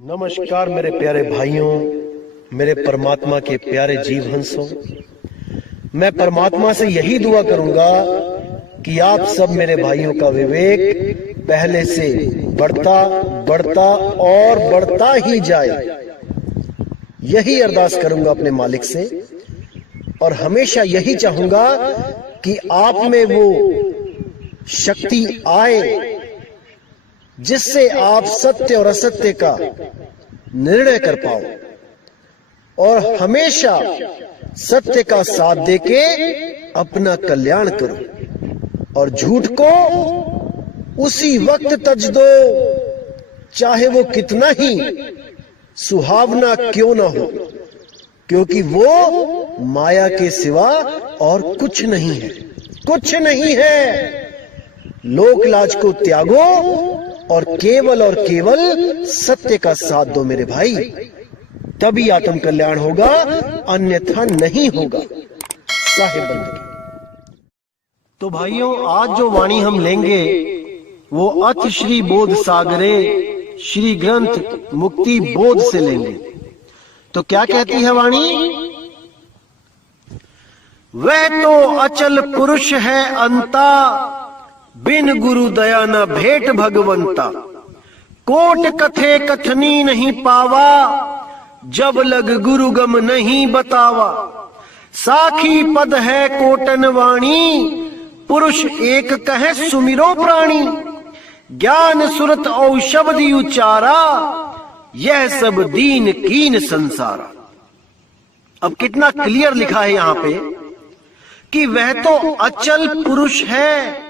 नमस्कार मेरे प्यारे भाइयों, मेरे परमात्मा के प्यारे जीव हंसों। मैं परमात्मा से यही दुआ करूंगा कि आप सब मेरे भाइयों का विवेक पहले से बढ़ता बढ़ता और बढ़ता ही जाए। यही अरदास करूंगा अपने मालिक से, और हमेशा यही चाहूंगा कि आप में वो शक्ति आए जिससे आप सत्य और असत्य का निर्णय कर पाओ और हमेशा सत्य का साथ देके अपना कल्याण करो और झूठ को उसी वक्त तज दो, चाहे वो कितना ही सुहावना क्यों ना हो, क्योंकि वो माया के सिवा और कुछ नहीं है, कुछ नहीं है। लोक लाज को त्यागो और केवल सत्य का साथ दो मेरे भाई, तभी आत्म कल्याण होगा, अन्यथा नहीं होगा। साहिब बंदगी। तो भाइयों, आज जो वाणी हम लेंगे वो अथ श्री बोध सागरे श्री ग्रंथ मुक्ति बोध से लेंगे। तो क्या कहती है वाणी? वह तो अचल पुरुष है अंता, बिन गुरु दया न भेंट भगवंता। कोट कथे कथनी नहीं पावा, जब लग गुरु गम नहीं बतावा। साखी पद है कोटन वाणी, पुरुष एक कहे सुमिरो प्राणी। ज्ञान सुरत औषधि उचारा, यह सब दीन कीन संसारा। अब कितना क्लियर लिखा है यहां पे कि वह तो अचल पुरुष है।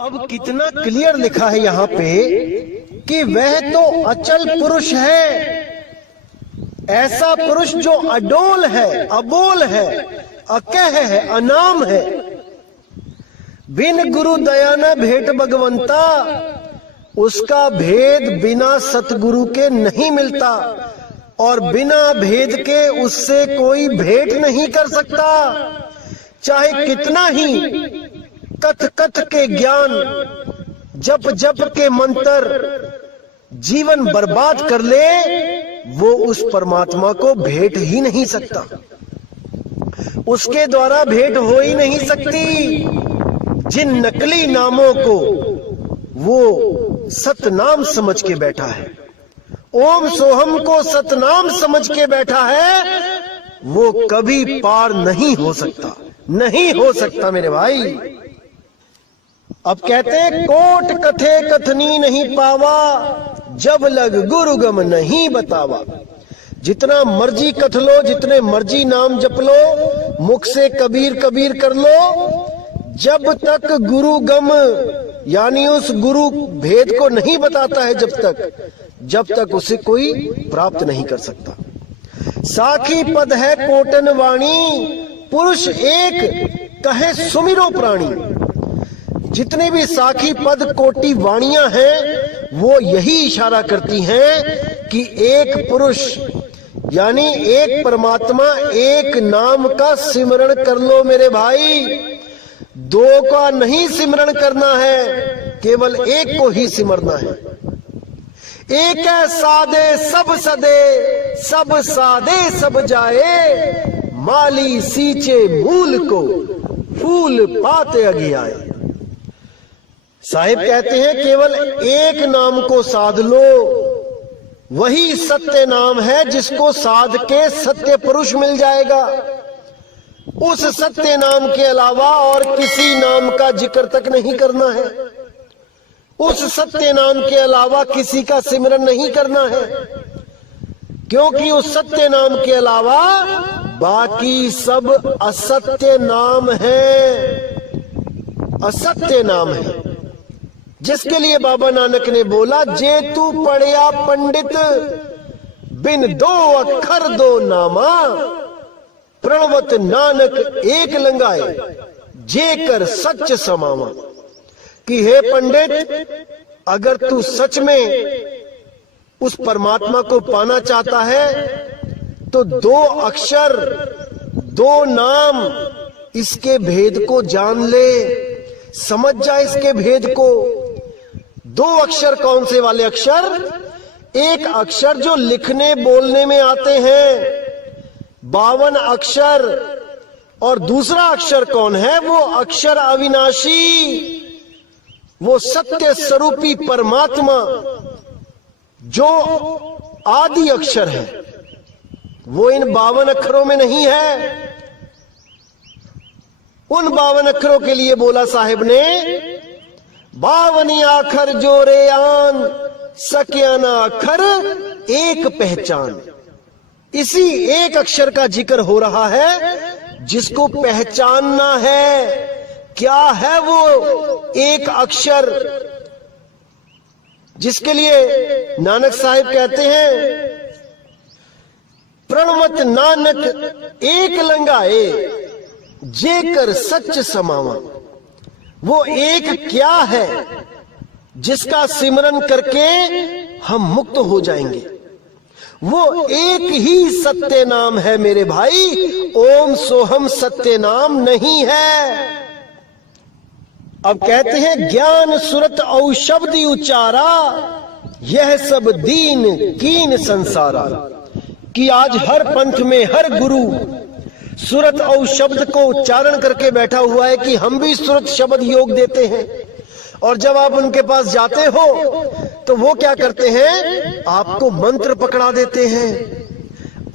अब कितना क्लियर लिखा है यहां पे कि वह तो अचल पुरुष है, ऐसा पुरुष जो अडोल है, अबोल है, अकह है, अनाम है। बिन गुरु दया न भेंट भगवंता, उसका भेद बिना सतगुरु के नहीं मिलता और बिना भेद के उससे कोई भेंट नहीं कर सकता। चाहे कितना ही कथ कथ के ज्ञान, जप जप के मंत्र जीवन बर्बाद कर ले, वो उस परमात्मा को भेंट ही नहीं सकता, उसके द्वारा भेंट हो ही नहीं सकती। जिन नकली नामों को वो सतनाम समझ के बैठा है, ओम सोहम को सतनाम समझ के बैठा है, वो कभी पार नहीं हो सकता, नहीं हो सकता मेरे भाई। अब कहते हैं कोट कथे कथनी नहीं पावा, जब लग गुरु गम नहीं बतावा। जितना मर्जी कथ लो, जितने मर्जी नाम जप लो, मुख से कबीर कबीर कर लो, जब तक गुरु गम यानी उस गुरु भेद को नहीं बताता है, जब तक उसे कोई प्राप्त नहीं कर सकता। साखी पद है कोटन वाणी, पुरुष एक कहे सुमिरो प्राणी। जितनी भी साखी पद कोटि वाणियां हैं, वो यही इशारा करती हैं कि एक पुरुष यानी एक परमात्मा, एक नाम का सिमरण कर लो मेरे भाई। दो का नहीं सिमरण करना है, केवल एक को ही सिमरना है। एक है सादे सब सदे, सब सादे सब जाए। माली सींचे मूल को, फूल पाते अगी आए। साहिब कहते हैं केवल एक नाम को साध लो, वही सत्य नाम है, जिसको साध के सत्य पुरुष मिल जाएगा। उस सत्य नाम के अलावा और किसी नाम का जिक्र तक नहीं करना है, उस सत्य नाम के अलावा किसी का सिमरन नहीं करना है, क्योंकि उस सत्य नाम के अलावा बाकी सब असत्य नाम है, असत्य नाम है। जिसके लिए बाबा नानक ने बोला, जे तू पढ़िया पंडित, बिन दो अखर दो नामा। प्रणवत नानक एक लंगाए, जे कर सच समावा। कि हे पंडित, अगर तू सच में उस परमात्मा को पाना चाहता है तो दो अक्षर, दो नाम, इसके भेद को जान ले, समझ जा इसके भेद को। दो अक्षर कौन से वाले अक्षर? एक अक्षर जो लिखने बोलने में आते हैं, 52 अक्षर, और दूसरा अक्षर कौन है? वो अक्षर अविनाशी, वो सत्य स्वरूपी परमात्मा जो आदि अक्षर है, वो इन 52 अक्षरों में नहीं है। उन 52 अक्षरों के लिए बोला साहिब ने, 52 आखर जोरे आन, सक्या ना अक्षर एक पहचान। इसी एक अक्षर का जिक्र हो रहा है जिसको पहचानना है। क्या है वो एक अक्षर जिसके लिए नानक साहिब कहते हैं, प्रणवत नानक एक लंगाए, जेकर सच समावा। वो एक क्या है जिसका सिमरन करके हम मुक्त हो जाएंगे? वो एक ही सत्य नाम है मेरे भाई, ओम सोहम सत्य नाम नहीं है। अब कहते हैं, ज्ञान सुरत औ शब्द उच्चारा, यह सब दीन कीन संसारा। कि आज हर पंथ में हर गुरु सुरत और शब्द को उच्चारण करके बैठा हुआ है कि हम भी सुरत शब्द योग देते हैं। और जब आप उनके पास जाते हो तो वो क्या करते हैं? आपको मंत्र पकड़ा देते हैं,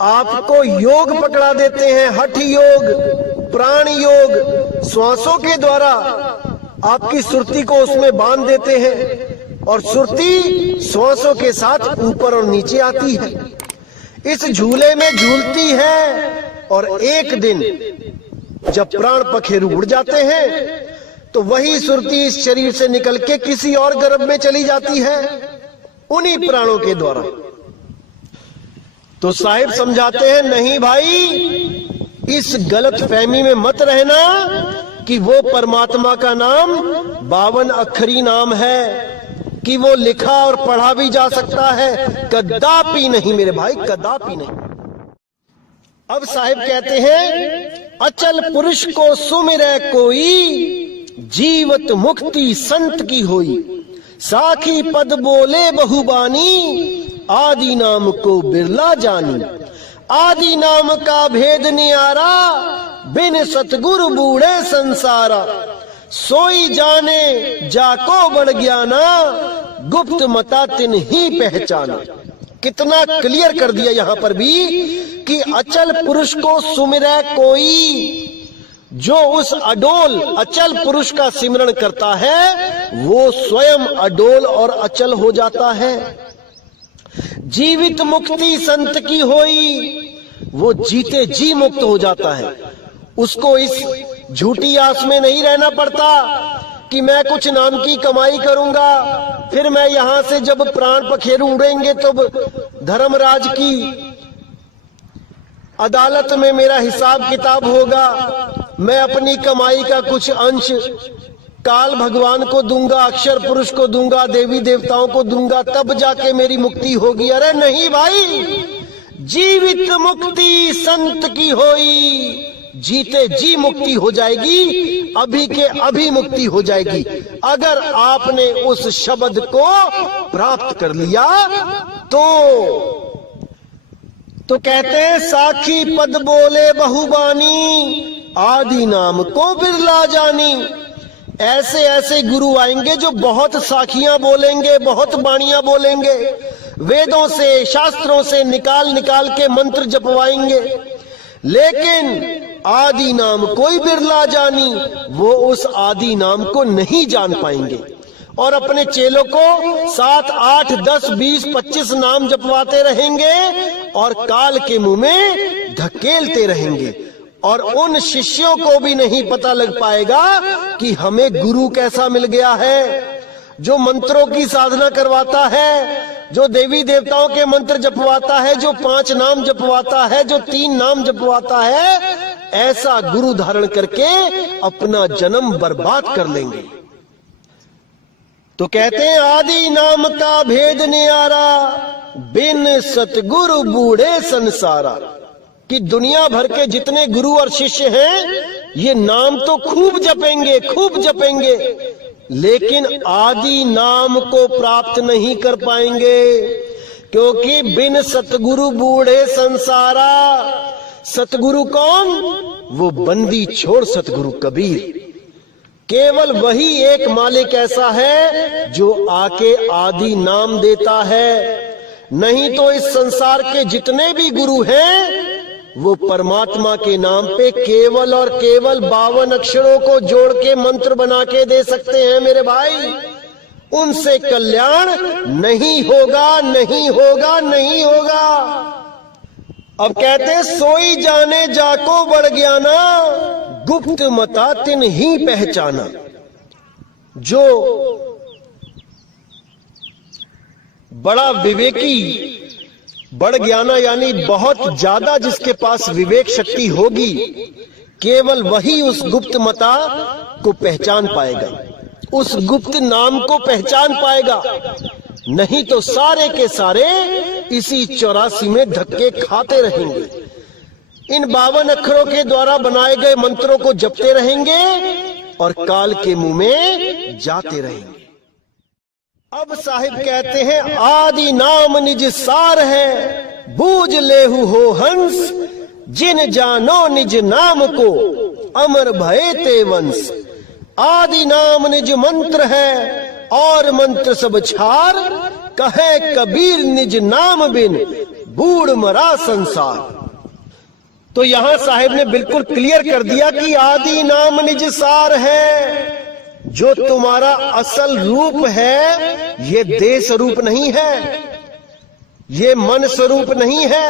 आपको योग पकड़ा देते हैं, हठ योग, प्राण योग, श्वासों के द्वारा आपकी सुरती को उसमें बांध देते हैं और सुरती श्वासों के साथ ऊपर और नीचे आती है, इस झूले में झूलती है। और एक दिन जब प्राण पखेरु उड़ जाते हैं तो वही सुरती इस शरीर से निकल के किसी और गर्भ में चली जाती है उन्हीं प्राणों के द्वारा। तो साहिब समझाते हैं, नहीं भाई, इस गलत फहमी में मत रहना कि वो परमात्मा का नाम 52 अक्षरी नाम है कि वो लिखा और पढ़ा भी जा सकता है। कदापि नहीं मेरे भाई, कदापि नहीं। अब साहिब कहते हैं, अचल पुरुष को सुमिरै कोई, जीवत मुक्ति संत की होई। साखी पद बोले बहुबानी, आदि नाम को बिरला जानी। आदि नाम का भेद नियारा, बिन सतगुरु बूढ़े संसारा। सोई जाने जाको बड़ ज्ञाना, गुप्त मता तिन ही पहचाना। कितना क्लियर कर दिया यहां पर भी कि अचल पुरुष को सुमिरै कोई। जो उस अडोल अचल पुरुष का सिमरन करता है वो स्वयं अडोल और अचल हो जाता है। जीवित मुक्ति संत की होई, वो जीते जी मुक्त हो जाता है। उसको इस झूठी आस में नहीं रहना पड़ता कि मैं कुछ नाम की कमाई करूंगा, फिर मैं यहां से जब प्राण पखेरु उड़ेंगे तो धर्मराज की अदालत में मेरा हिसाब किताब होगा, मैं अपनी कमाई का कुछ अंश काल भगवान को दूंगा, अक्षर पुरुष को दूंगा, देवी देवताओं को दूंगा, तब जाके मेरी मुक्ति होगी। अरे नहीं भाई, जीवित मुक्ति संत की होई, जीते जी मुक्ति हो जाएगी, अभी के अभी मुक्ति हो जाएगी अगर आपने उस शब्द को प्राप्त कर लिया तो कहते हैं, साखी पद बोले बहुबानी, आदि नाम को बिरला जानी। ऐसे ऐसे गुरु आएंगे जो बहुत साखियां बोलेंगे, बहुत बाणियां बोलेंगे, वेदों से शास्त्रों से निकाल निकाल के मंत्र जपवाएंगे, लेकिन आदि नाम कोई बिरला जानी, वो उस आदि नाम को नहीं जान पाएंगे और अपने चेलों को 7, 8, 10, 20, 25 नाम जपवाते रहेंगे और काल के मुंह में धकेलते रहेंगे। और उन शिष्यों को भी नहीं पता लग पाएगा कि हमें गुरु कैसा मिल गया है, जो मंत्रों की साधना करवाता है, जो देवी देवताओं के मंत्र जपवाता है, जो 5 नाम जपवाता है, जो 3 नाम जपवाता है। ऐसा गुरु धारण करके अपना जन्म बर्बाद कर लेंगे। तो कहते हैं, आदि नाम का भेद नियारा, बिन सतगुरु बूढ़े संसारा। कि दुनिया भर के जितने गुरु और शिष्य हैं ये नाम तो खूब जपेंगे, खूब जपेंगे, लेकिन आदि नाम को प्राप्त नहीं कर पाएंगे, क्योंकि बिन सतगुरु बूढ़े संसारा। सतगुरु कौन? वो बंदी छोड़ सतगुरु कबीर। केवल वही एक मालिक ऐसा है जो आके आदि नाम देता है। नहीं तो इस संसार के जितने भी गुरु हैं वो परमात्मा के नाम पे केवल और केवल 52 अक्षरों को जोड़ के मंत्र बना के दे सकते हैं मेरे भाई। उनसे कल्याण नहीं होगा, नहीं होगा, नहीं होगा। अब कहते सोई जाने जाको बढ़ ज्ञाना, गुप्त मता तिन ही पहचाना। जो बड़ा विवेकी, बढ़ ज्ञाना यानी बहुत ज्यादा जिसके पास विवेक शक्ति होगी, केवल वही उस गुप्त मता को पहचान पाएगा, उस गुप्त नाम को पहचान पाएगा। नहीं तो सारे के सारे इसी 84 में धक्के खाते रहेंगे। इन 52 अक्षरों के द्वारा बनाए गए मंत्रों को जपते रहेंगे और काल के मुंह में जाते रहेंगे। अब साहिब कहते हैं आदि नाम निज सार है, बूझ लेहु हो हंस, जिन जानो निज नाम को अमर भये ते वंश। आदि नाम निज मंत्र है और मंत्र सब छार, कहे कबीर निज नाम बिन बूढ़ मरा संसार। तो यहां साहिब ने बिल्कुल क्लियर कर दिया कि आदि नाम निज सार है। जो तुम्हारा असल रूप है ये देह स्वरूप नहीं है, ये मन स्वरूप नहीं है,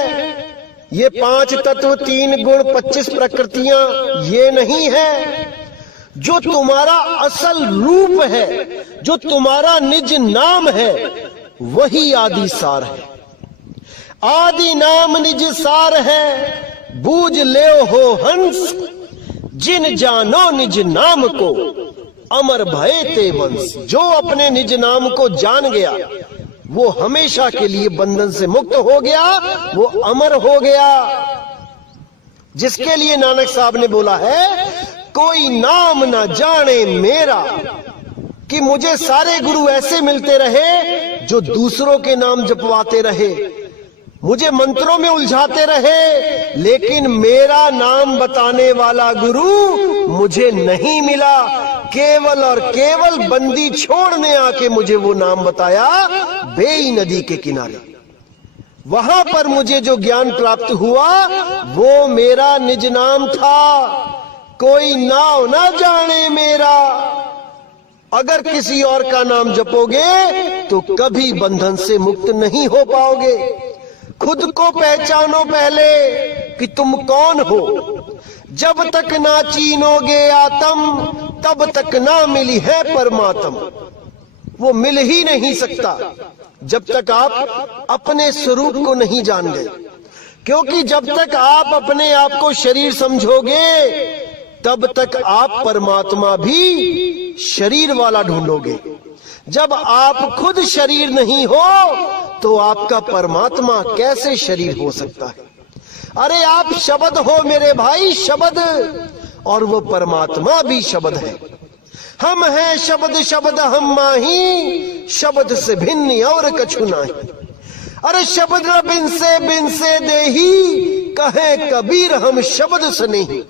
ये 5 तत्व 3 गुण 25 प्रकृतियां ये नहीं है। जो तुम्हारा असल रूप है, जो तुम्हारा निज नाम है, वही आदि सार है। आदि नाम निज सार है, बूझ ले हो हंस, जिन जानो निज नाम को अमर भये ते वंश। जो अपने निज नाम को जान गया वो हमेशा के लिए बंधन से मुक्त हो गया, वो अमर हो गया। जिसके लिए नानक साहब ने बोला है कोई नाम ना जाने मेरा, कि मुझे सारे गुरु ऐसे मिलते रहे जो दूसरों के नाम जपवाते रहे, मुझे मंत्रों में उलझाते रहे, लेकिन मेरा नाम बताने वाला गुरु मुझे नहीं मिला। केवल और केवल बंदी छोड़ने आके मुझे वो नाम बताया बेई नदी के किनारे। वहां पर मुझे जो ज्ञान प्राप्त हुआ वो मेरा निज नाम था। कोई नाव ना जाने मेरा। अगर किसी और का नाम जपोगे तो कभी बंधन से मुक्त नहीं हो पाओगे। खुद को पहचानो पहले कि तुम कौन हो। जब तक ना चीनोगे आत्म तब तक ना मिली है परमात्म। वो मिल ही नहीं सकता जब तक आप अपने स्वरूप को नहीं जान गए। क्योंकि जब तक आप अपने आप को शरीर समझोगे तब तक आप परमात्मा भी शरीर वाला ढूंढोगे। जब आप खुद शरीर नहीं हो तो आपका परमात्मा कैसे शरीर हो सकता है। अरे आप शब्द हो मेरे भाई, शब्द, और वो परमात्मा भी शब्द है। हम हैं शब्द, शब्द हम माही, शब्द से भिन्न और कछु नाही। अरे शब्द न बिन से देही, कहे कबीर हम शब्द से नहीं।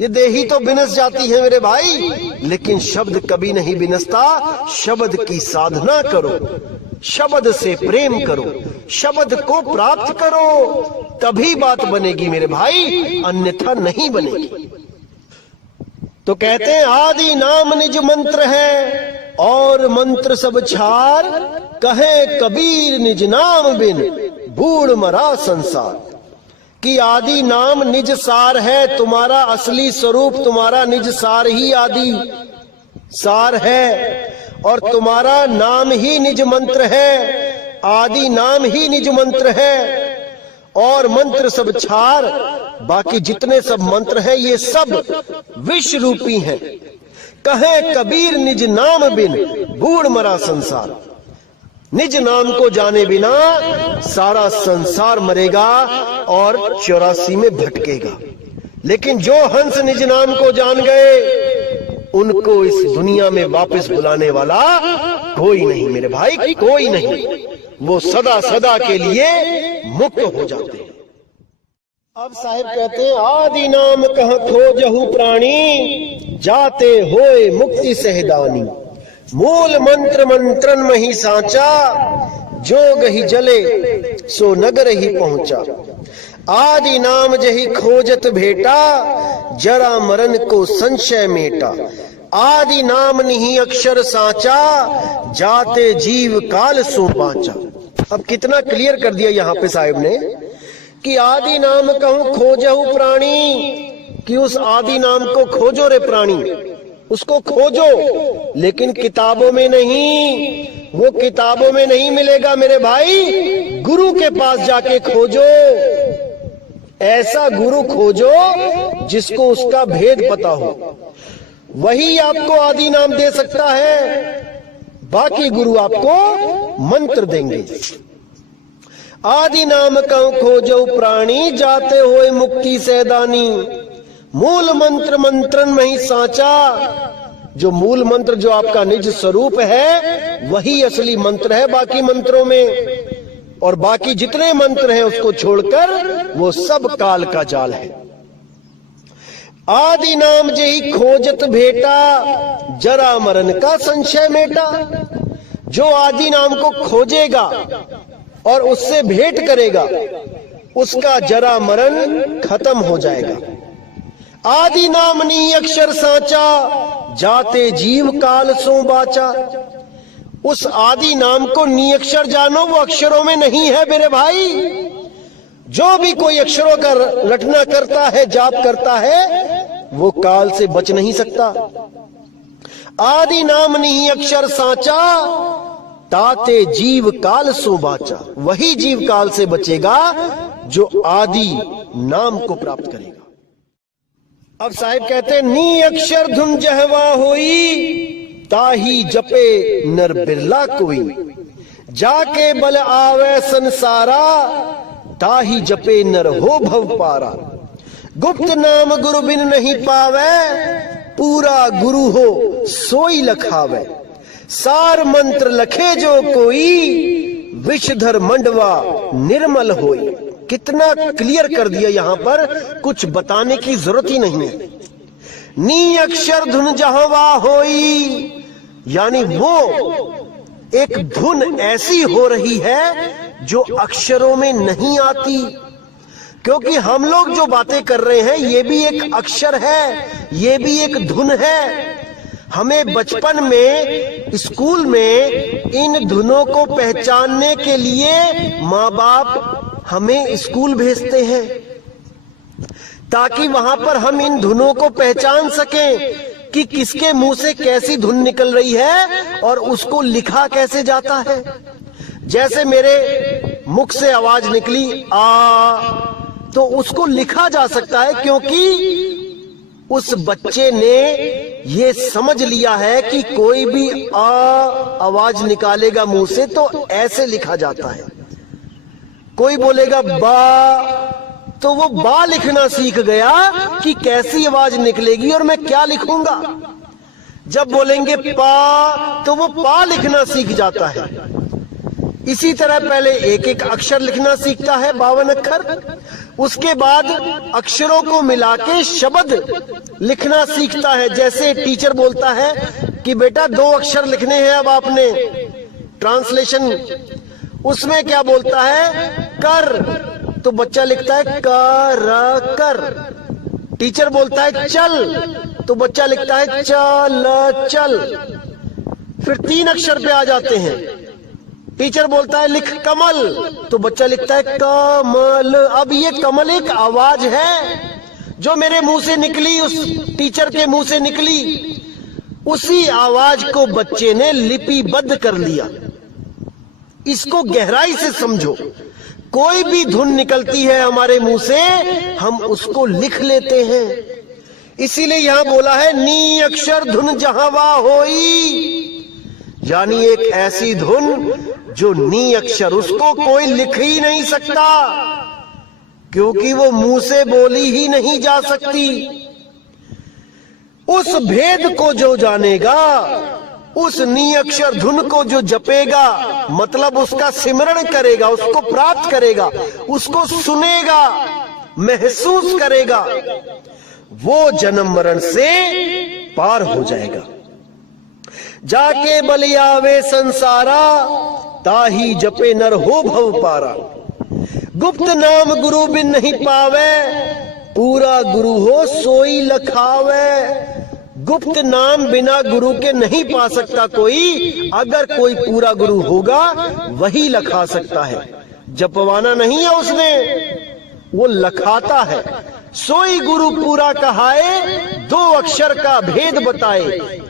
ये देही तो बिनस जाती है मेरे भाई, लेकिन शब्द कभी नहीं बिनसता। शब्द की साधना करो, शब्द से प्रेम करो, शब्द को प्राप्त करो, तभी बात बनेगी मेरे भाई, अन्यथा नहीं बनेगी। तो कहते हैं आदि नाम निज मंत्र है और मंत्र सब छार, कहे कबीर निज नाम बिन बूढ़ मरा संसार। कि आदि नाम निज सार है। तुम्हारा असली स्वरूप, तुम्हारा निज सार ही आदि सार है और तुम्हारा नाम ही निज मंत्र है। आदि नाम ही निज मंत्र है और मंत्र सब छार। बाकी जितने सब मंत्र हैं ये सब विष रूपी हैं। कहे कबीर निज नाम बिन बूढ़ मरा संसार। निज नाम को जाने बिना सारा संसार मरेगा और 84 में भटकेगा। लेकिन जो हंस निज नाम को जान गए उनको इस दुनिया में वापस बुलाने वाला कोई नहीं मेरे भाई, कोई नहीं। वो सदा सदा के लिए मुक्त हो जाते हैं। अब साहिब कहते हैं, आदि नाम कहाँ खोजहु प्राणी, जाते होए मुक्ति सहदानी। मूल मंत्र मंत्रन मही सांचा, जोग ही जले सो नगर ही पहुंचा। आदि नाम जही खोजत भेटा, जरा मरण को संशय मेटा। आदि नाम नहीं अक्षर साचा, जाते जीव काल सो बाचा। अब कितना क्लियर कर दिया यहाँ पे साहिब ने कि आदि नाम कहूं खोजहु प्राणी, कि उस आदि नाम को खोजो रे प्राणी, उसको खोजो, लेकिन किताबों में नहीं, वो किताबों में नहीं मिलेगा मेरे भाई, गुरु के पास जाके खोजो। ऐसा गुरु खोजो जिसको उसका भेद पता हो, वही आपको आदि नाम दे सकता है, बाकी गुरु आपको मंत्र देंगे। आदि नाम कहूं खोजो प्राणी, जाते होए मुक्ति सैदानी। मूल मंत्र मंत्रन में ही सांचा, जो मूल मंत्र जो आपका निज स्वरूप है वही असली मंत्र है बाकी मंत्रों में, और बाकी जितने मंत्र हैं उसको छोड़कर वो सब काल का जाल है। आदि नाम जही खोजत भेटा, जरा मरण का संशय मेटा। जो आदि नाम को खोजेगा और उससे भेंट करेगा, उसका जरा मरण खत्म हो जाएगा। आदि नाम नी अक्षर साचा, जाते जीव काल सो बाचा। उस आदि नाम को नी अक्षर जानो, वो अक्षरों में नहीं है मेरे भाई। जो भी कोई अक्षरों का रटना करता है, जाप करता है, वो काल से बच नहीं सकता। आदि नाम नहीं अक्षर साचा, ताते जीव काल सो बाचा। वही जीव काल से बचेगा जो आदि नाम को प्राप्त करेगा। अब साहिब कहते हैं, नी अक्षर धुन जहवा होई, ताही जपे नर बिरला कोई। जाके बल आवे संसारा, ताही जपे नर हो भव पारा। गुप्त नाम गुरु बिन नहीं पावे, पूरा गुरु हो सोई लखावे। सार मंत्र लखे जो कोई, विषधर मंडवा निर्मल होई। कितना क्लियर कर दिया, यहां पर कुछ बताने की जरूरत ही नहीं है। नी अक्षर धुन जहवा होई, यानी वो एक धुन ऐसी हो रही है जो अक्षरों में नहीं आती, क्योंकि हम लोग जो बातें कर रहे हैं ये भी एक अक्षर है, ये भी एक धुन है। हमें बचपन में स्कूल में इन धुनों को पहचानने के लिए माँ बाप हमें स्कूल भेजते हैं, ताकि वहां पर हम इन धुनों को पहचान सकें कि किसके मुंह से कैसी धुन निकल रही है और उसको लिखा कैसे जाता है। जैसे मेरे मुख से आवाज निकली आ, तो उसको लिखा जा सकता है, क्योंकि उस बच्चे ने ये समझ लिया है कि कोई भी आ आवाज निकालेगा मुंह से तो ऐसे लिखा जाता है। कोई बोलेगा बा, तो वो बा लिखना सीख गया कि कैसी आवाज निकलेगी और मैं क्या लिखूंगा। जब बोलेंगे पा, तो वो पा लिखना सीख जाता है। इसी तरह पहले एक एक अक्षर लिखना सीखता है, 52 अक्षर। उसके बाद अक्षरों को मिला के शब्द लिखना सीखता है। जैसे टीचर बोलता है कि बेटा 2 अक्षर लिखने हैं, अब आपने ट्रांसलेशन, उसमें क्या बोलता है कर, तो बच्चा लिखता है कर कर। टीचर बोलता है चल, तो बच्चा लिखता है चल चल। फिर 3 अक्षर पे आ जाते हैं। टीचर बोलता है लिख कमल, तो बच्चा लिखता है कमल। अब ये कमल एक आवाज है जो मेरे मुंह से निकली, उस टीचर के मुंह से निकली। उसी आवाज को बच्चे ने लिपिबद्ध कर लिया। इसको गहराई से समझो। कोई भी धुन निकलती है हमारे मुंह से, हम उसको लिख लेते हैं। इसीलिए यहां बोला है नी अक्षर धुन जहावा होई, यानी एक ऐसी धुन जो नी अक्षर, उसको कोई लिख ही नहीं सकता, क्योंकि वो मुंह से बोली ही नहीं जा सकती। उस भेद को जो जानेगा उस नीअक्षर धुन को जो जपेगा, मतलब उसका सिमरण करेगा, उसको प्राप्त करेगा, उसको सुनेगा, महसूस करेगा, वो जन्म मरण से पार हो जाएगा। जाके बलियावे संसारा, ताही जपे नर हो भव पारा। गुप्त नाम गुरु बिन नहीं पावे, पूरा गुरु हो सोई लखावे। गुप्त नाम बिना गुरु के नहीं पा सकता कोई, अगर कोई पूरा गुरु होगा वही लखा सकता है। जपवाना नहीं है उसने, वो लखाता है। सोई गुरु पूरा कहाए, दो अक्षर का भेद बताए,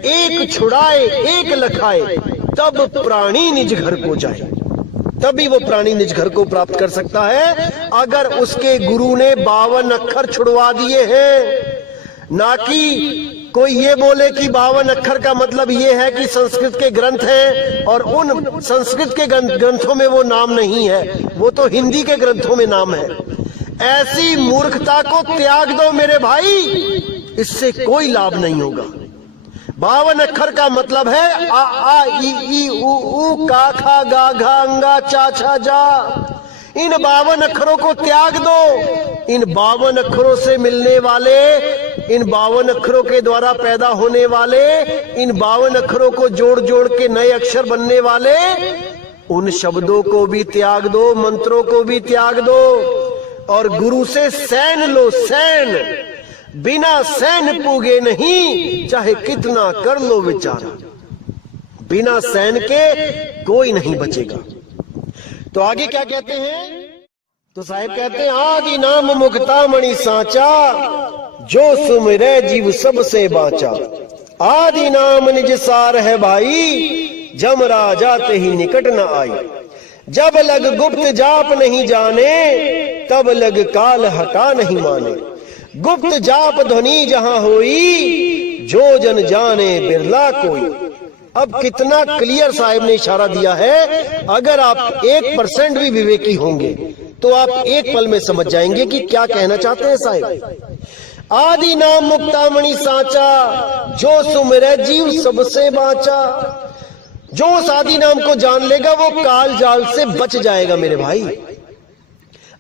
एक छुड़ाए एक लखाए, तब प्राणी निज घर को जाए। तभी वो प्राणी निज घर को प्राप्त कर सकता है अगर उसके गुरु ने 52 अक्षर छुड़वा दिए हैं। ना कि कोई ये बोले कि 52 अक्षर का मतलब ये है कि संस्कृत के ग्रंथ हैं और उन संस्कृत के ग्रंथों में वो नाम नहीं है, वो तो हिंदी के ग्रंथों में नाम है। ऐसी मूर्खता को त्याग दो मेरे भाई, इससे कोई लाभ नहीं होगा। 52 अक्षर का मतलब है आ आ ई उ ऊ का खा गा घा अंगा चा छा जा। इन 52 अक्षरों को त्याग दो। इन 52 अक्षरों से मिलने वाले, इन 52 अक्षरों के द्वारा पैदा होने वाले, इन 52 अक्षरों को जोड़ जोड़ के नए अक्षर बनने वाले, उन शब्दों को भी त्याग दो, मंत्रों को भी त्याग दो और गुरु से सैन लो। सैन, बिना सैन पूगे नहीं, चाहे कितना कर लो विचार। बिना सैन के कोई नहीं बचेगा। तो आगे क्या कहते हैं? तो साहिब कहते हैं, आदि नाम मुक्ता मणि सांचा, जो सुमिरै जीव सबसे बाचा। आदि नाम निज सार है भाई, जम राजा ते ही निकट न आई। जब लग गुप्त जाप नहीं जाने, तब लग काल हटा नहीं माने। गुप्त जाप ध्वनि जहां होई, जो जन जाने बिरला कोई। अब कितना क्लियर साहिब ने इशारा दिया है। अगर आप 1% भी विवेकी होंगे तो आप एक पल में समझ जाएंगे कि क्या कहना चाहते हैं साहिब। आदि नाम मुक्तामणि सांचा, जो सुमिरै जीव सबसे बाचा। जो उस आदि नाम को जान लेगा वो काल जाल से बच जाएगा मेरे भाई।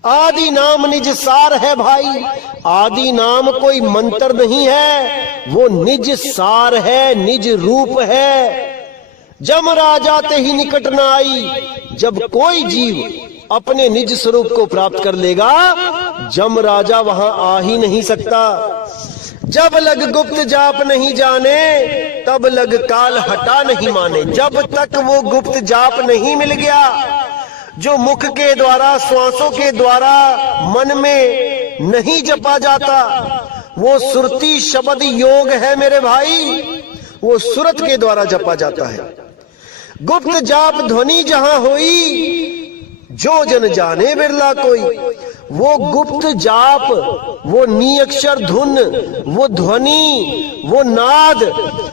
आदि नाम निज सार है भाई। आदि नाम कोई मंत्र नहीं है, वो निज सार है, निज रूप है। जम राजा ते ही निकट न आई। जब कोई जीव अपने निज स्वरूप को प्राप्त कर लेगा, जम राजा वहां आ ही नहीं सकता। जब लग गुप्त जाप नहीं जाने, तब लग काल हटा नहीं माने। जब तक वो गुप्त जाप नहीं मिल गया, जो मुख के द्वारा, श्वासों के द्वारा मन में नहीं जपा जाता, वो सुरती शब्द योग है मेरे भाई, वो सुरत के द्वारा जपा जाता है। गुप्त जाप ध्वनि जहां हुई, जो जन जाने बिरला कोई। वो गुप्त जाप, वो नीअक्षर धुन, वो ध्वनि, वो नाद,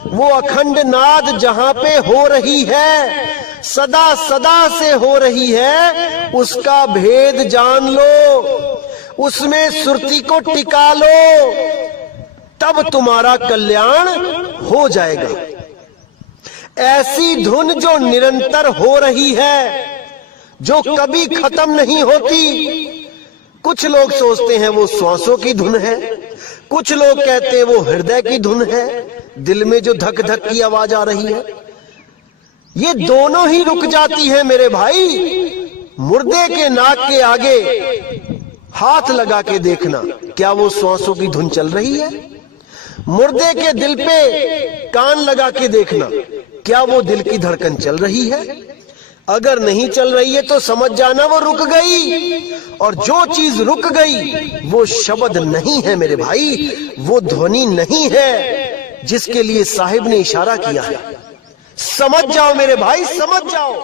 वो अखंड नाद जहां पे हो रही है, सदा सदा से हो रही है, उसका भेद जान लो, उसमें सुरती को टिका लो, तब तुम्हारा कल्याण हो जाएगा। ऐसी धुन जो निरंतर हो रही है, जो कभी खत्म नहीं होती। कुछ लोग सोचते हैं वो श्वासों की धुन है, कुछ लोग कहते हैं वो हृदय की धुन है, दिल में जो धक धक की आवाज आ रही है। ये दोनों ही रुक जाती है मेरे भाई। मुर्दे के नाक के आगे हाथ लगा के देखना, क्या वो श्वासों की धुन चल रही है? मुर्दे के दिल पे कान लगा के देखना, क्या वो दिल की धड़कन चल रही है? अगर नहीं चल रही है तो समझ जाना वो रुक गई। और जो चीज रुक गई वो शब्द नहीं है मेरे भाई, वो ध्वनि नहीं है जिसके लिए साहिब ने इशारा किया है। समझ जाओ मेरे भाई, समझ जाओ।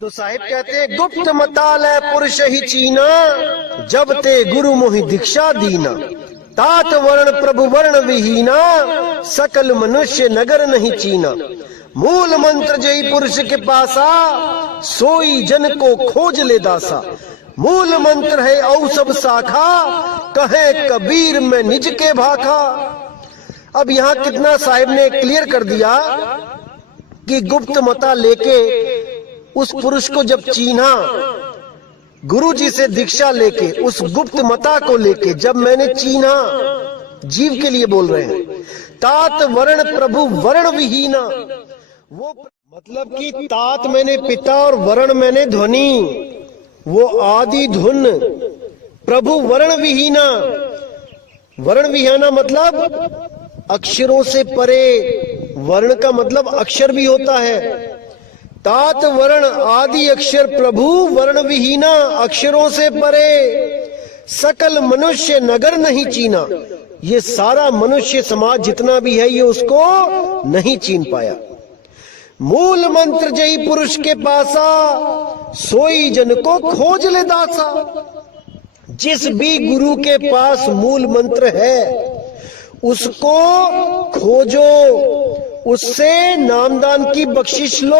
तो साहिब कहते हैं, गुप्त मतालय पुरुष ही चीना, जब ते गुरु मोहि दीक्षा दीना। तात वर्ण प्रभु वर्ण विहीना, सकल मनुष्य नगर नहीं चीना। मूल मंत्र जय पुरुष के पासा, सोई जन को खोज ले दासा। मूल मंत्र है औ सब शाखा, कहे कबीर में निज के भाखा। अब यहाँ कितना साहिब ने क्लियर कर दिया कि गुप्त मता लेके उस पुरुष को जब चीन्हा, गुरु जी से दीक्षा लेके उस गुप्त मता को लेके जब मैंने चीन्हा, जीव के लिए बोल रहे हैं, तात वर्ण प्रभु वर्ण विहीना, वो मतलब कि तात मैंने पिता और वर्ण मैंने ध्वनि, वो आदि धुन, प्रभु वर्ण विहीना। वर्ण विहीना मतलब अक्षरों से परे, वर्ण का मतलब अक्षर भी होता है। तात वर्ण आदि अक्षर प्रभु वर्ण विहीना, अक्षरों से परे, सकल मनुष्य नगर नहीं चीना। ये सारा मनुष्य समाज जितना भी है ये उसको नहीं चीन पाया। मूल मंत्र जई पुरुष के पासा, सोई जन को खोज ले दासा। जिस भी गुरु के पास मूल मंत्र है उसको खोजो, उससे नामदान की बख्शिश लो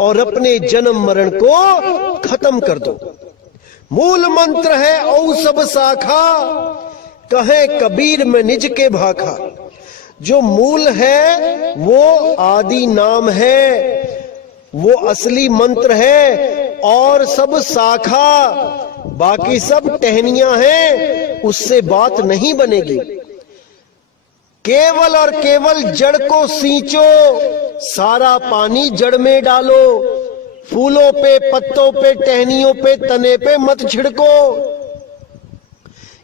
और अपने जन्म मरण को खत्म कर दो। मूल मंत्र है औ सब शाखा, कहे कबीर में निज के भाखा। जो मूल है वो आदि नाम है, वो असली मंत्र है, और सब शाखा बाकी सब टहनियां हैं, उससे बात नहीं बनेगी। केवल और केवल जड़ को सींचो, सारा पानी जड़ में डालो, फूलों पे, पत्तों पे, टहनियों पे, तने पे मत छिड़को।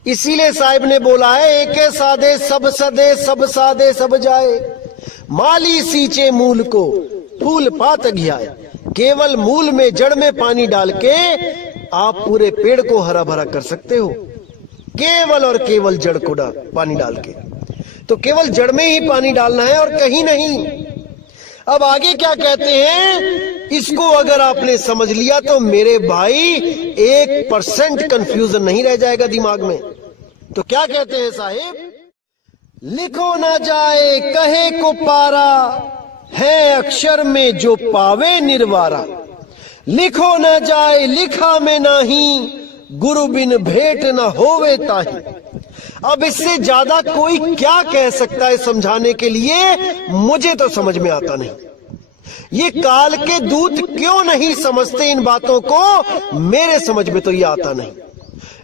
इसीलिए साहिब ने बोला है, एके सादे सब सदे, सब सादे सब जाए। माली सींचे मूल को, फूल पात घियाए। केवल मूल में, जड़ में पानी डाल के आप पूरे पेड़ को हरा भरा कर सकते हो, केवल और केवल जड़ को पानी डाल के। तो केवल जड़ में ही पानी डालना है और कहीं नहीं। अब आगे क्या कहते हैं, इसको अगर आपने समझ लिया तो मेरे भाई 1% कंफ्यूजन नहीं रह जाएगा दिमाग में। तो क्या कहते हैं साहिब, लिखो ना जाए कहे को पारा, है अक्षर में जो पावे निर्वारा। लिखो न जाए लिखा में नाही, गुरु बिन भेंट न होवे ताही। अब इससे ज्यादा कोई क्या कह सकता है समझाने के लिए, मुझे तो समझ में आता नहीं। ये काल के दूत क्यों नहीं समझते इन बातों को, मेरे समझ में तो ये आता नहीं।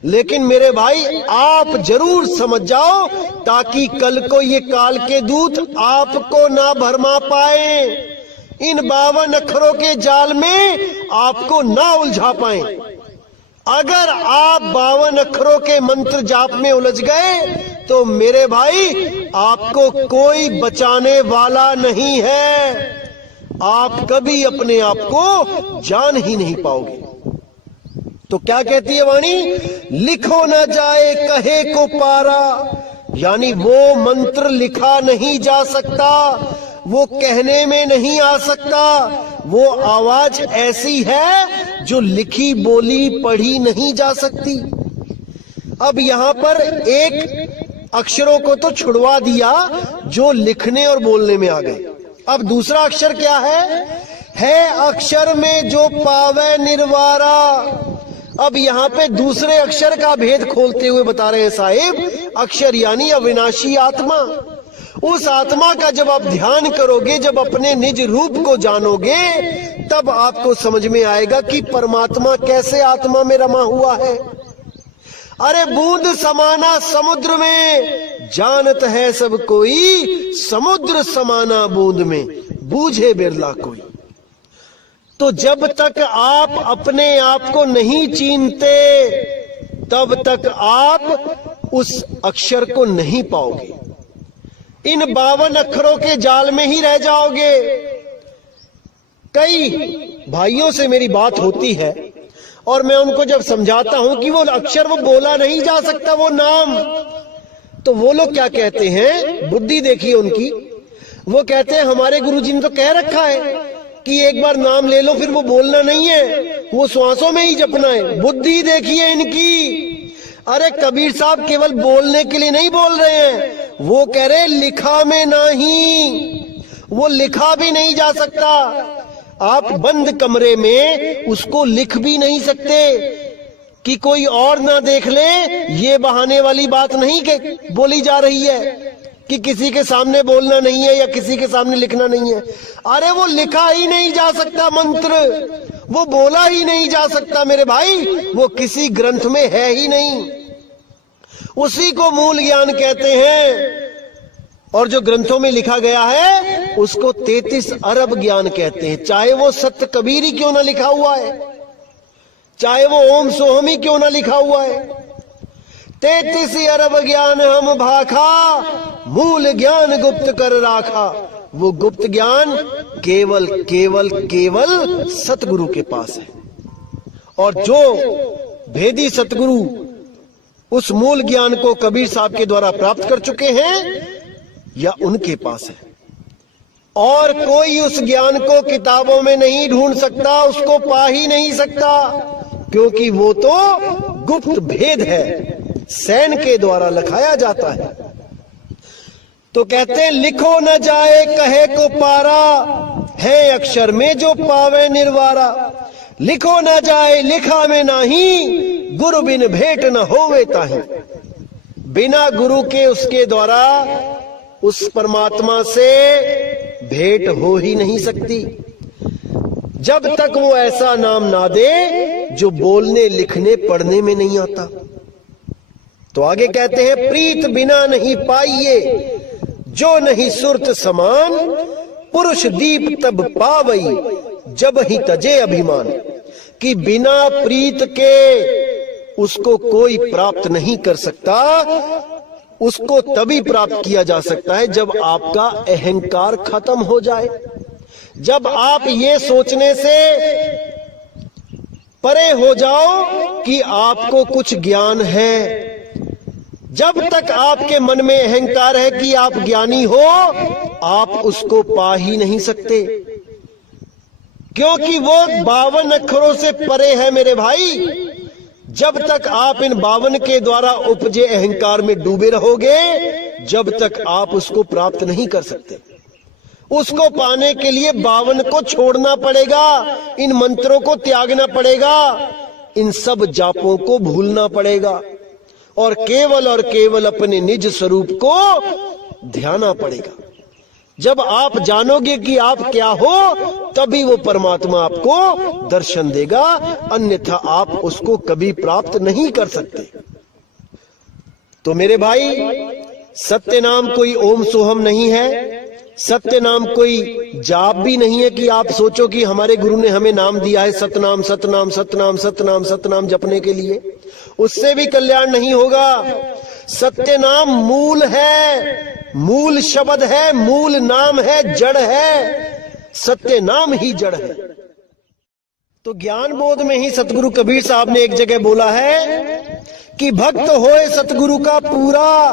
लेकिन मेरे भाई आप जरूर समझ जाओ, ताकि कल को ये काल के दूत आपको ना भरमा पाए, इन 52 अक्षरों के जाल में आपको ना उलझा पाए। अगर आप 52 अक्षरों के मंत्र जाप में उलझ गए तो मेरे भाई आपको कोई बचाने वाला नहीं है, आप कभी अपने आप को जान ही नहीं पाओगे। तो क्या कहती है वाणी, लिखो न जाए कहे को पारा, यानी वो मंत्र लिखा नहीं जा सकता, वो कहने में नहीं आ सकता, वो आवाज ऐसी है जो लिखी बोली पढ़ी नहीं जा सकती। अब यहां पर एक अक्षरों को तो छुड़वा दिया जो लिखने और बोलने में आ गए। अब दूसरा अक्षर क्या है अक्षर में जो पावे निर्वारा। अब यहाँ पे दूसरे अक्षर का भेद खोलते हुए बता रहे हैं साहिब, अक्षर यानी अविनाशी आत्मा। उस आत्मा का जब आप ध्यान करोगे, जब अपने निज रूप को जानोगे, तब आपको समझ में आएगा कि परमात्मा कैसे आत्मा में रमा हुआ है। अरे बूंद समाना समुद्र में, जानत है सब कोई, समुद्र समाना बूंद में, बूझे बिरला कोई। तो जब तक आप अपने आप को नहीं चीनते, तब तक आप उस अक्षर को नहीं पाओगे, इन 52 अक्षरों के जाल में ही रह जाओगे। कई भाइयों से मेरी बात होती है और मैं उनको जब समझाता हूं कि वो अक्षर वो बोला नहीं जा सकता, वो नाम, तो वो लोग क्या कहते हैं, बुद्धि देखिए उनकी, वो कहते हैं हमारे गुरुजी ने तो कह रखा है कि एक बार नाम ले लो फिर वो बोलना नहीं है, वो श्वासों में ही जपना है। बुद्धि देखिए इनकी। अरे कबीर साहब केवल बोलने के लिए नहीं बोल रहे हैं, वो कह रहे लिखा में नहीं, वो लिखा भी नहीं जा सकता। आप बंद कमरे में उसको लिख भी नहीं सकते कि कोई और ना देख ले, ये बहाने वाली बात नहीं के बोली जा रही है। कि किसी के सामने बोलना नहीं है या किसी के सामने लिखना नहीं है। अरे वो लिखा ही नहीं जा सकता मंत्र, वो बोला ही नहीं जा सकता मेरे भाई, वो किसी ग्रंथ में है ही नहीं। उसी को मूल ज्ञान कहते हैं। और जो ग्रंथों में लिखा गया है उसको 33 अरब ज्ञान कहते हैं। चाहे वो सत्य कबीर ही क्यों ना लिखा हुआ है, चाहे वो ओम सोहम ही क्यों ना लिखा हुआ है। 33 अरब ज्ञान हम भाखा, मूल ज्ञान गुप्त कर राखा। वो गुप्त ज्ञान केवल केवल केवल सतगुरु के पास है। और जो भेदी सतगुरु उस मूल ज्ञान को कबीर साहब के द्वारा प्राप्त कर चुके हैं, या उनके पास है। और कोई उस ज्ञान को किताबों में नहीं ढूंढ सकता, उसको पा ही नहीं सकता, क्योंकि वो तो गुप्त भेद है, सैन के द्वारा लिखाया जाता है। तो कहते हैं लिखो न जाए कहे को पारा, है अक्षर में जो पावे निर्वारा। लिखो न जाए लिखा में नाही, गुरु बिन भेंट न होवे ताही। बिना गुरु के उसके द्वारा उस परमात्मा से भेंट हो ही नहीं सकती, जब तक वो ऐसा नाम ना दे जो बोलने लिखने पढ़ने में नहीं आता। तो आगे कहते हैं प्रीत बिना नहीं पाइए, जो नहीं सुरत समान। पुरुष दीप तब पावई, जब ही तजे अभिमान। कि बिना प्रीत के उसको कोई प्राप्त नहीं कर सकता। उसको तभी प्राप्त किया जा सकता है जब आपका अहंकार खत्म हो जाए, जब आप ये सोचने से परे हो जाओ कि आपको कुछ ज्ञान है। जब तक आपके मन में अहंकार है कि आप ज्ञानी हो, आप उसको पा ही नहीं सकते, क्योंकि वो 52 अक्षरों से परे है मेरे भाई। जब तक आप इन 52 के द्वारा उपजे अहंकार में डूबे रहोगे, जब तक आप उसको प्राप्त नहीं कर सकते। उसको पाने के लिए 52 को छोड़ना पड़ेगा, इन मंत्रों को त्यागना पड़ेगा, इन सब जापों को भूलना पड़ेगा, और केवल अपने निज स्वरूप को ध्याना पड़ेगा। जब आप जानोगे कि आप क्या हो, तभी वो परमात्मा आपको दर्शन देगा, अन्यथा आप उसको कभी प्राप्त नहीं कर सकते। तो मेरे भाई, सत्य नाम कोई ओम सोहम नहीं है, सत्य नाम कोई जाप भी नहीं है कि आप सोचो कि हमारे गुरु ने हमें नाम दिया है सतनाम सतनाम सतनाम सतनाम सतनाम जपने के लिए। उससे भी कल्याण नहीं होगा। सत्य नाम मूल है, मूल शब्द है, मूल नाम है, जड़ है। सत्य नाम ही जड़ है। तो ज्ञान बोध में ही सतगुरु कबीर साहब ने एक जगह बोला है कि भक्त होए सतगुरु का पूरा,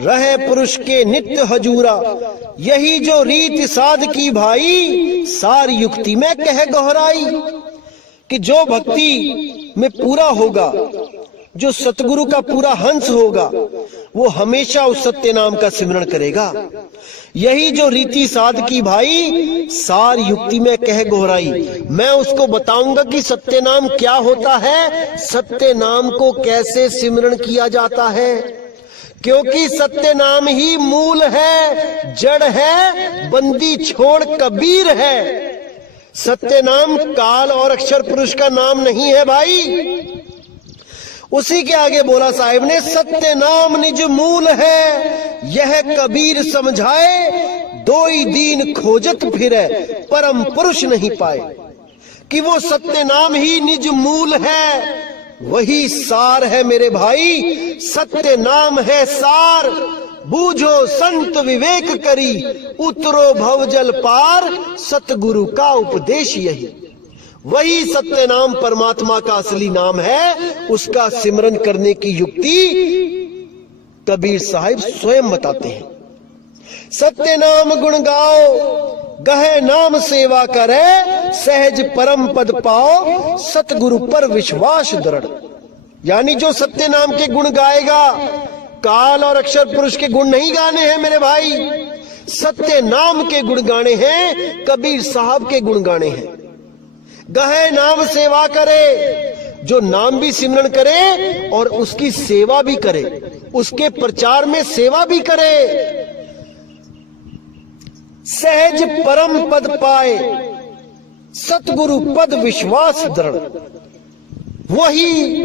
रहे पुरुष के नित्य हजूरा। यही जो रीत साध की भाई, सारी युक्ति में कह गहराई। कि जो भक्ति में पूरा होगा, जो सतगुरु का पूरा हंस होगा, वो हमेशा उस सत्य नाम का सिमरण करेगा। यही जो रीति साध की भाई, सार युक्ति में कह गोहराई। मैं उसको बताऊंगा कि सत्य नाम क्या होता है, सत्य नाम को कैसे सिमरण किया जाता है, क्योंकि सत्य नाम ही मूल है, जड़ है, बंदी छोड़ कबीर है। सत्य नाम काल और अक्षर पुरुष का नाम नहीं है भाई। उसी के आगे बोला साहिब ने, सत्य नाम निज मूल है, यह कबीर समझाए, दोई दीन खोजत फिरे, परम पुरुष नहीं पाए। कि वो सत्य नाम ही निज मूल है, वही सार है मेरे भाई। सत्य नाम है सार, बूझो संत विवेक करी, उतरो भवजल पार, सतगुरु का उपदेश यही। वही सत्य नाम परमात्मा का असली नाम है। उसका सिमरन करने की युक्ति कबीर साहिब स्वयं बताते हैं। सत्य नाम गुण गाओ, गहे नाम सेवा करे, सहज परम पद पाओ, सतगुरु पर विश्वास दृढ़। यानी जो सत्य नाम के गुण गाएगा, काल और अक्षर पुरुष के गुण नहीं गाने हैं मेरे भाई, सत्य नाम के गुण गाने हैं, कबीर साहब के गुण गाने हैं। गहे नाम सेवा करे, जो नाम भी सिमरन करे और उसकी सेवा भी करे, उसके प्रचार में सेवा भी करे। सहज परम पद पाए, सतगुरु पद विश्वास दृढ़। वही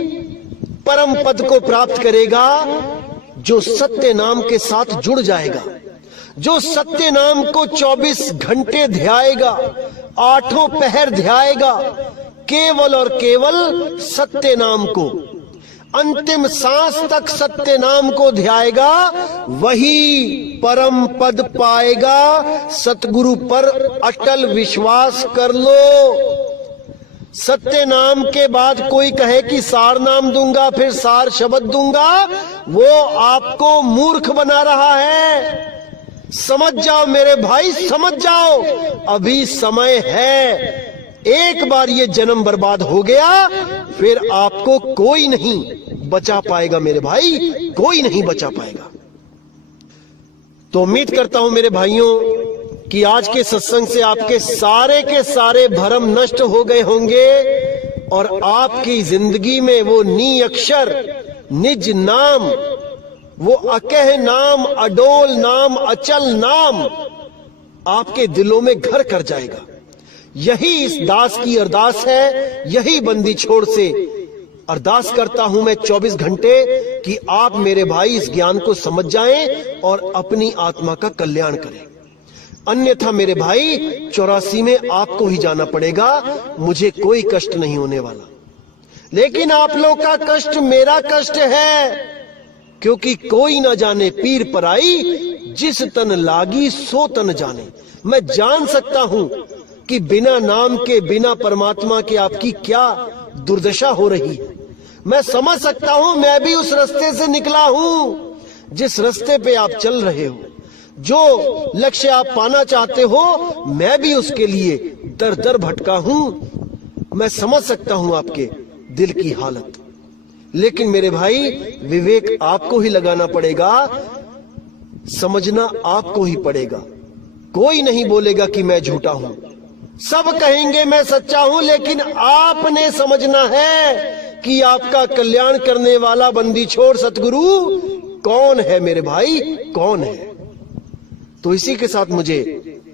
परम पद को प्राप्त करेगा जो सत्य नाम के साथ जुड़ जाएगा, जो सत्य नाम को 24 घंटे ध्याएगा, 8 पहर ध्याएगा, केवल और केवल सत्य नाम को, अंतिम सांस तक सत्य नाम को ध्याएगा, वही परम पद पाएगा। सतगुरु पर अटल विश्वास कर लो। सत्य नाम के बाद कोई कहे कि सार नाम दूंगा, फिर सार शब्द दूंगा, वो आपको मूर्ख बना रहा है। समझ जाओ मेरे भाई, समझ जाओ, अभी समय है। एक बार ये जन्म बर्बाद हो गया, फिर आपको कोई नहीं बचा पाएगा मेरे भाई, कोई नहीं बचा पाएगा। तो उम्मीद करता हूं मेरे भाइयों कि आज के सत्संग से आपके सारे के सारे भ्रम नष्ट हो गए होंगे और आपकी जिंदगी में वो नी अक्षर, निज नाम, वो अकह नाम, अडोल नाम, अचल नाम आपके दिलों में घर कर जाएगा। यही इस दास की अरदास है, यही बंदी छोड़ से अरदास करता हूं मैं 24 घंटे कि आप मेरे भाई इस ज्ञान को समझ जाएं और अपनी आत्मा का कल्याण करें। अन्यथा मेरे भाई 84 में आपको ही जाना पड़ेगा, मुझे कोई कष्ट नहीं होने वाला। लेकिन आप लोग का कष्ट मेरा कष्ट है, क्योंकि कोई ना जाने पीर पराई, जिस तन लागी सो तन जाने। मैं जान सकता हूं कि बिना नाम के, बिना परमात्मा के आपकी क्या दुर्दशा हो रही है। मैं समझ सकता हूं, मैं भी उस रास्ते से निकला हूं जिस रास्ते पे आप चल रहे हो। जो लक्ष्य आप पाना चाहते हो, मैं भी उसके लिए दर दर भटका हूं। मैं समझ सकता हूं आपके दिल की हालत, लेकिन मेरे भाई विवेक आपको ही लगाना पड़ेगा, समझना आपको ही पड़ेगा। कोई नहीं बोलेगा कि मैं झूठा हूं, सब कहेंगे मैं सच्चा हूं, लेकिन आपने समझना है कि आपका कल्याण करने वाला बंदी छोड़ सतगुरु कौन है मेरे भाई, कौन है। तो इसी के साथ मुझे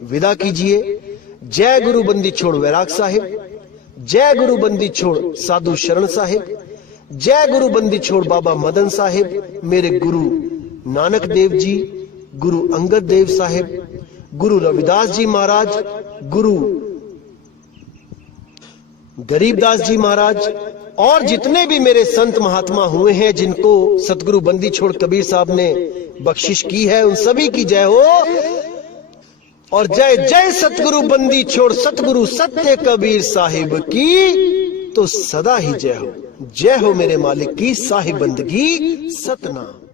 विदा कीजिए। जय गुरु बंदी छोड़ वैराग साहिब, जय गुरु बंदी छोड़ साधु शरण साहिब, जय गुरु बंदी छोड़ बाबा मदन साहिब, मेरे गुरु नानक देव जी, गुरु अंगद देव साहिब, गुरु रविदास जी महाराज, गुरु गरीबदास जी महाराज, और जितने भी मेरे संत महात्मा हुए हैं जिनको सतगुरु बंदी छोड़ कबीर साहब ने बख्शिश की है, उन सभी की जय हो। और जय जय सतगुरु बंदी छोड़ सतगुरु सत्य कबीर साहिब की तो सदा ही जय हो। जय हो मेरे मालिक की साहिब बंदगी सतनाम।